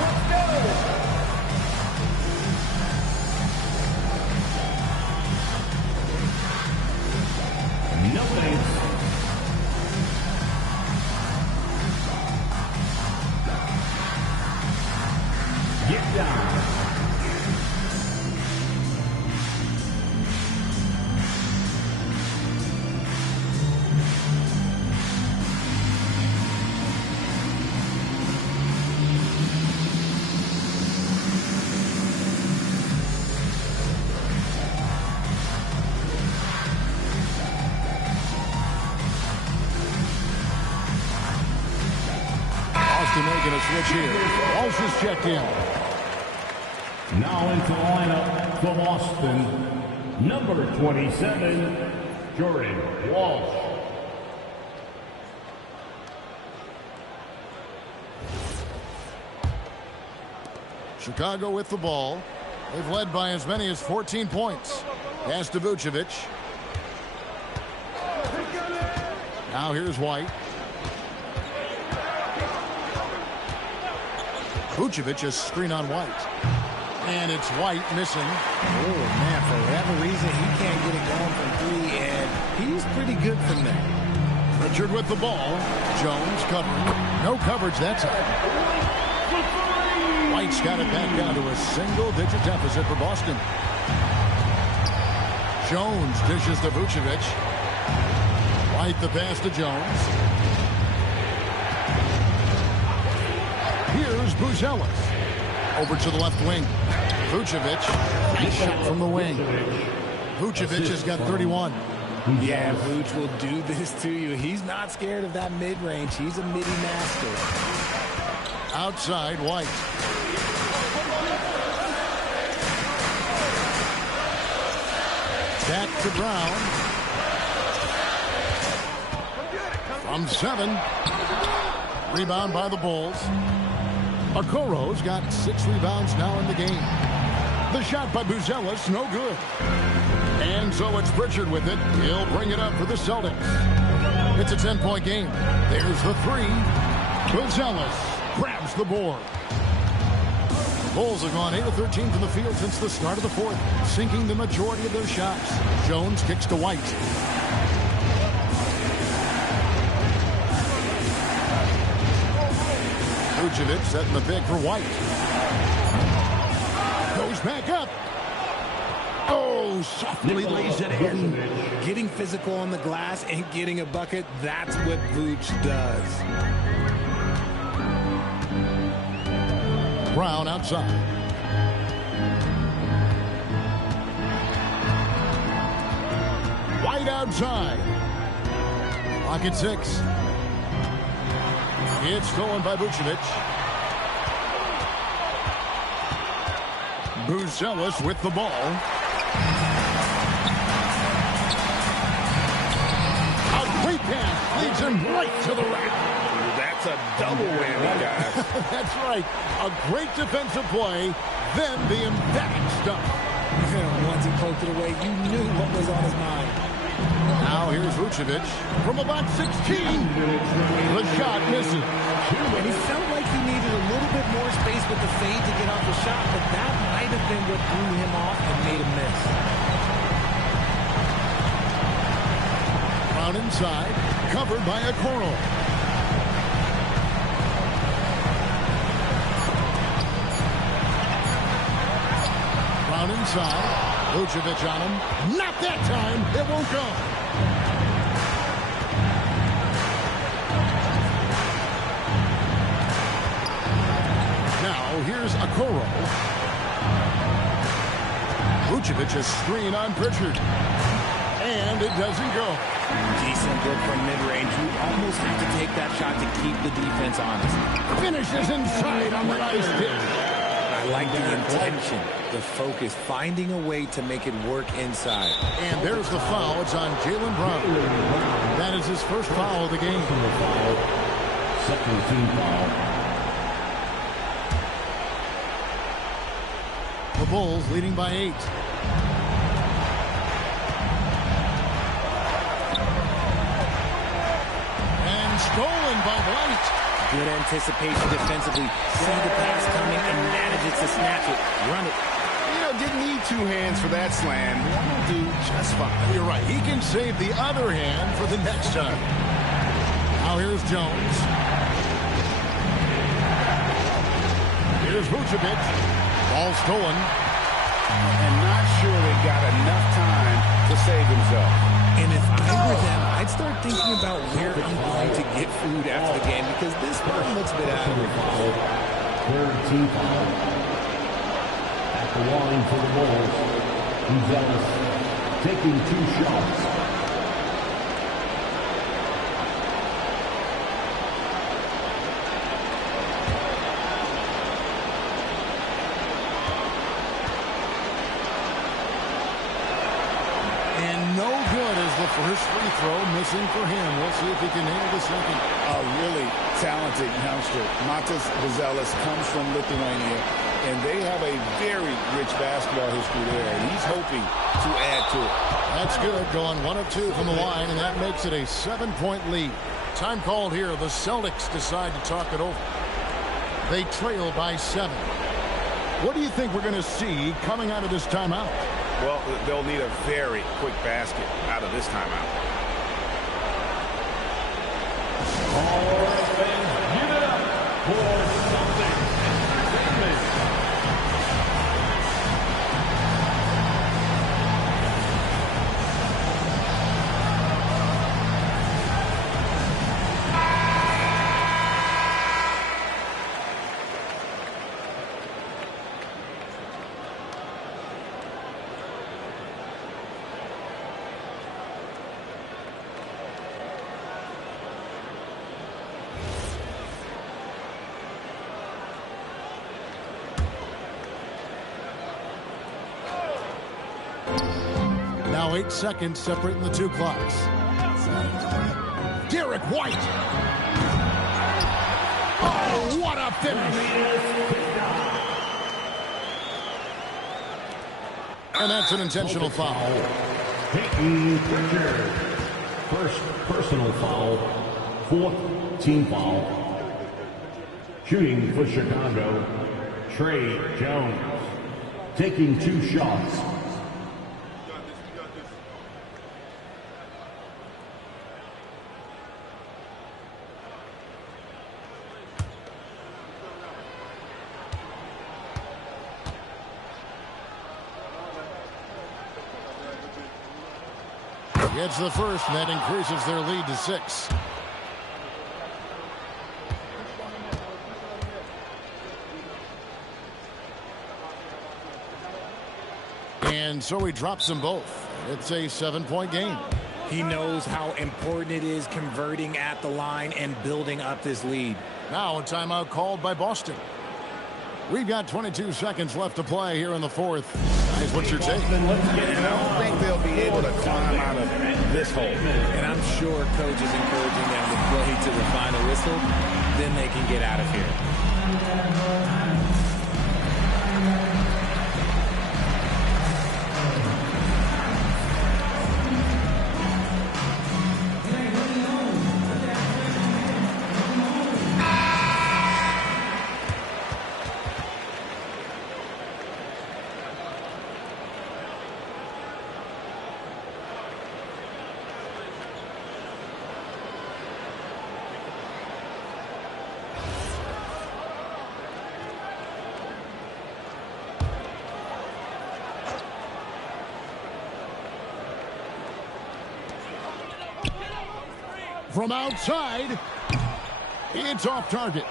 Let's go. No thanks. Get down. Austin making a switch here. Walsh is checked in. Now into the lineup for Boston, number 27, Jordan Walsh. Chicago with the ball. They've led by as many as 14 points. Pass to Vucevic. Now here's White. Vucevic is screen on White. And it's White missing. Oh, man, for whatever reason, he can't get it going from three, and he's pretty good from there. Richard with the ball. Jones covering. No coverage that side. White's got it back down to a single-digit deficit for Boston. Jones dishes to Vucevic. White the pass to Jones. Here's Buzelis. Over to the left wing. Vucevic. Nice shot from the wing. Vucevic has got 31. Yeah, Vuce will do this to you. He's not scared of that mid-range. He's a midi master. Outside, White. Back to Brown. From 7. Rebound by the Bulls. Okoro's got 6 rebounds now in the game. The shot by Buzelis, no good. And so it's Pritchard with it. He'll bring it up for the Celtics. It's a 10-point game. There's the 3. Buzelis grabs the board. Bulls have gone 8 of 13 from the field since the start of the 4th, sinking the majority of their shots. Jones kicks to White. Vucevic setting the pick for White. Goes back up. Oh, softly lays it in. Getting physical on the glass and getting a bucket, that's what Vuce does. Brown outside. White outside. Clock at 6. It's stolen by Vucevic. Buzelis with the ball. A great pass leads him right to the rack. That's a double whammy, guys. That's right. A great defensive play, then the emphatic stuff. Once he poked it away, you knew what was on his mind. Now here's Vucevic from about 16. The shot misses. And he felt like he needed a little bit more space with the fade to get off the shot, but that might have been what threw him off and made him miss. Brown inside, covered by Okoro. Brown inside, Vucevic on him. Not that time, it won't go. Now here's Okoro. Vucevic is screen on Pritchard. And it doesn't go. Decent look from mid-range. You almost have to take that shot to keep the defense honest. Finishes inside on the nice dish. I like the intention, the focus, finding a way to make it work inside. And there's the foul. It's on Jaylen Brown. That is his first foul of the game. Second team foul. The Bulls leading by 8. And stolen by White. Good anticipation defensively. See the pass coming and manages to snatch it. Run it. You know, didn't need 2 hands for that slam. One will do just fine. You're right. He can save the other hand for the next time. Now here's Jones. Here's Vucevic. Ball stolen. And not sure they got enough time to save himself. And if I were them, I'd start thinking about where I'm going to get food after the game because this one looks a bit out of foul. Third team foul. At the line for the Bulls. Gonzalez taking 2 shots. First free throw missing for him. We'll see if he can nail the second. A really talented youngster. Matas Buzelis comes from Lithuania, and they have a very rich basketball history there, and he's hoping to add to it. That's good. Going 1 of 2 from the line, and that makes it a 7-point lead. Time called here. The Celtics decide to talk it over. They trail by 7. What do you think we're going to see coming out of this timeout? Well, they'll need a very quick basket out of this timeout. All right, fans, give it up for Celtics Entertainment. Now 8 seconds separating the 2 clocks. Derek White. Oh, what a finish. And that's an intentional foul. Peyton Pritchard. First personal foul. 4th team foul. Shooting for Chicago, Trey Jones. Taking 2 shots. Gets the first, and that increases their lead to 6. And so he drops them both. It's a 7-point game. He knows how important it is converting at the line and building up this lead. Now a timeout called by Boston. We've got 22 seconds left to play here in the 4th. Guys, what's your take? And I don't think they'll be able to climb out of this hole. And I'm sure coach is encouraging them to play to the final whistle. Then they can get out of here. From outside, it's off target.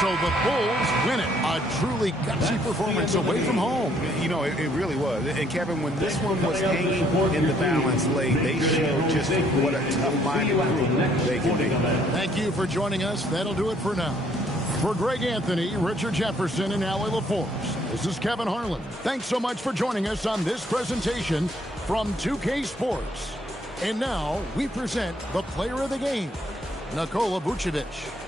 So the Bulls win it. A A truly gutsy performance away from home. You know, it really was. And, Kevin, when this one was hanging in the balance late, they showed just what a tough-minded group they can be. Thank you for joining us. That'll do it for now. For Greg Anthony, Richard Jefferson, and Allie LaForce, this is Kevin Harlan. Thanks so much for joining us on this presentation from 2K Sports. And now we present the player of the game, Nikola Vucevic.